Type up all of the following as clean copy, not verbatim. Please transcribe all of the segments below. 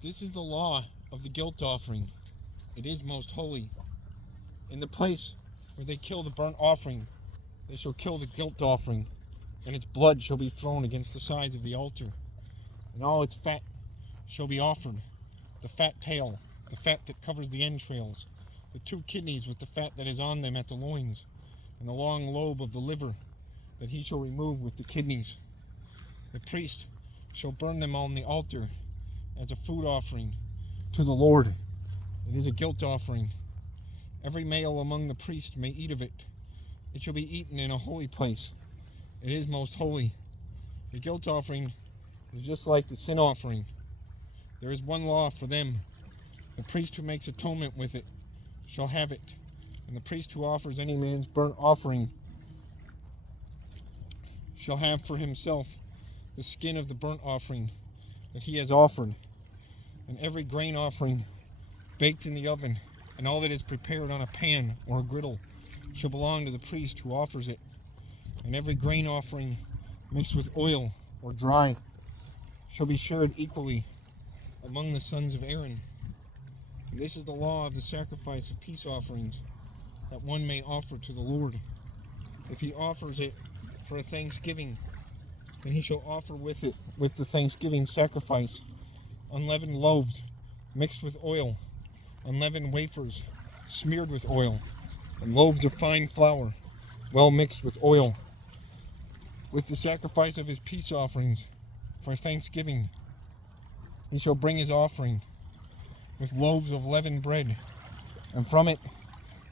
This is the law of the guilt offering. It is most holy. In the place where they kill the burnt offering, they shall kill the guilt offering, and its blood shall be thrown against the sides of the altar. And all its fat shall be offered, the fat tail, the fat that covers the entrails, the 2 kidneys with the fat that is on them at the loins, and the long lobe of the liver that he shall remove with the kidneys. The priest shall burn them on the altar as a food offering to the Lord. It is a guilt offering. Every male among the priests may eat of it. It shall be eaten in a holy place. It is most holy. The guilt offering is just like the sin offering. There is one law for them. The priest who makes atonement with it shall have it, and the priest who offers any man's burnt offering shall have for himself the skin of the burnt offering that he has offered, and every grain offering baked in the oven, and all that is prepared on a pan or a griddle shall belong to the priest who offers it, and every grain offering mixed with oil or dry shall be shared equally among the sons of Aaron. And this is the law of the sacrifice of peace offerings that one may offer to the Lord. If he offers it for a thanksgiving, then he shall offer with it, with the thanksgiving sacrifice, unleavened loaves mixed with oil, unleavened wafers smeared with oil, and loaves of fine flour well mixed with oil. With the sacrifice of his peace offerings for thanksgiving, he shall bring his offering with loaves of leavened bread, and from it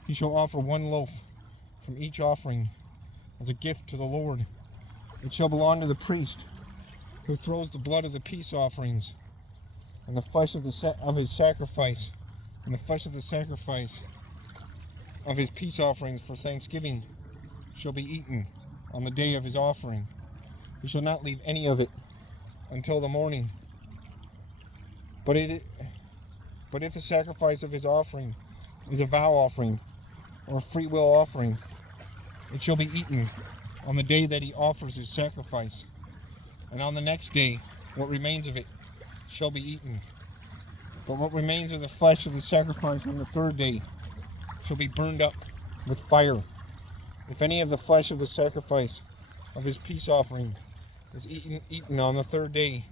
he shall offer 1 loaf from each offering as a gift to the Lord. It shall belong to the priest who throws the blood of the peace offerings and the flesh of his sacrifice, and the flesh of the sacrifice of his peace offerings for thanksgiving shall be eaten on the day of his offering. He shall not leave any of it until the morning. But if the sacrifice of his offering is a vow offering or a free will offering, it shall be eaten on the day that he offers his sacrifice, and on the next day what remains of it shall be eaten. But what remains of the flesh of the sacrifice on the 3rd day shall be burned up with fire. If any of the flesh of the sacrifice of his peace offering is eaten on the 3rd day,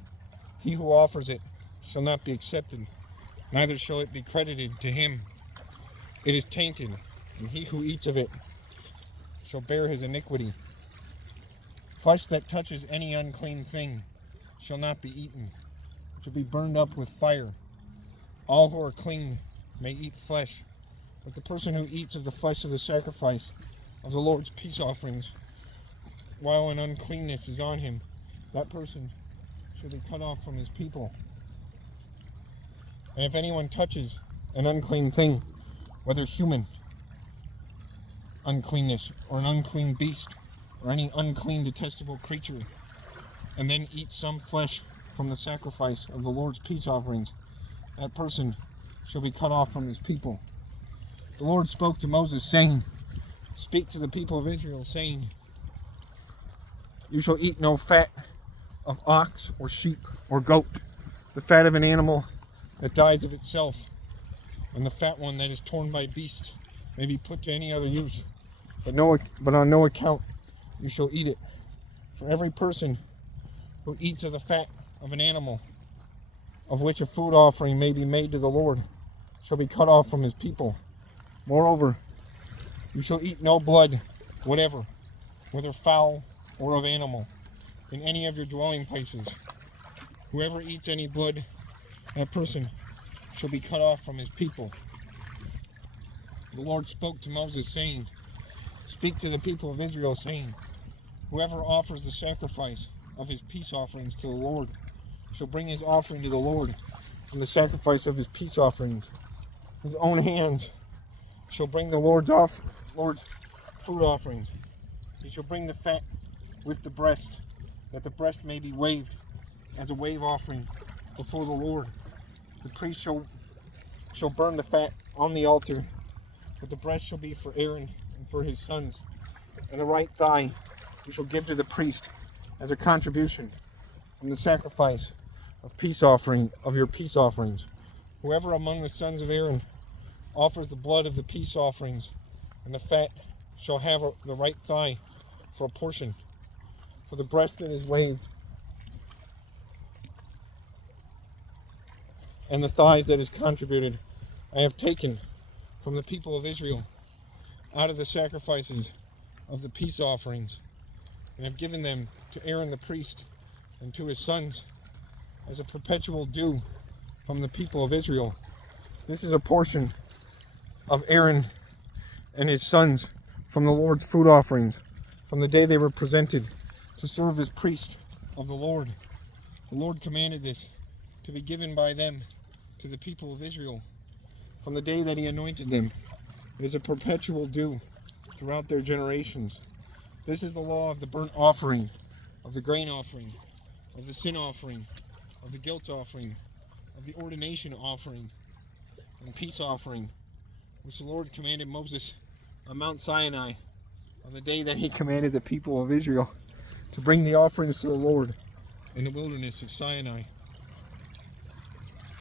he who offers it shall not be accepted, neither shall it be credited to him. It is tainted, and he who eats of it shall bear his iniquity. Flesh that touches any unclean thing shall not be eaten. It shall be burned up with fire. All who are clean may eat flesh, but the person who eats of the flesh of the sacrifice of the Lord's peace offerings, while an uncleanness is on him, that person shall be cut off from his people. And if anyone touches an unclean thing, whether human uncleanness or an unclean beast or any unclean detestable creature, and then eats some flesh from the sacrifice of the Lord's peace offerings, that person shall be cut off from his people. The Lord spoke to Moses, saying, "Speak to the people of Israel, saying, you shall eat no fat of ox or sheep or goat, the fat of an animal that dies of itself, and the fat one that is torn by beasts may be put to any other use, but on no account you shall eat it. For every person who eats of the fat of an animal, of which a food offering may be made to the Lord, shall be cut off from his people. Moreover, you shall eat no blood whatever, whether fowl or of animal, in any of your dwelling places. Whoever eats any blood, that person shall be cut off from his people." The Lord spoke to Moses, saying, "Speak to the people of Israel, saying, whoever offers the sacrifice of his peace offerings to the Lord shall bring his offering to the Lord from the sacrifice of his peace offerings. His own hands shall bring the Lord's food offerings. He shall bring the fat with the breast, that the breast may be waved as a wave offering before the Lord. The priest shall burn the fat on the altar, but the breast shall be for Aaron and for his sons, and the right thigh you shall give to the priest as a contribution from the sacrifice of your peace offerings. Whoever among the sons of Aaron offers the blood of the peace offerings and the fat shall have the right thigh for a portion. For the breast that is waved and the thighs that is contributed, I have taken from the people of Israel out of the sacrifices of the peace offerings, and have given them to Aaron the priest and to his sons as a perpetual due from the people of Israel. This is a portion of Aaron and his sons from the Lord's food offerings, from the day they were presented to serve as priests of the Lord. The Lord commanded this to be given by them to the people of Israel from the day that he anointed them. It is a perpetual due throughout their generations. This is the law of the burnt offering, of the grain offering, of the sin offering, of the guilt offering, of the ordination offering, and peace offering, which the Lord commanded Moses on Mount Sinai on the day that he commanded the people of Israel to bring the offerings to the Lord in the wilderness of Sinai.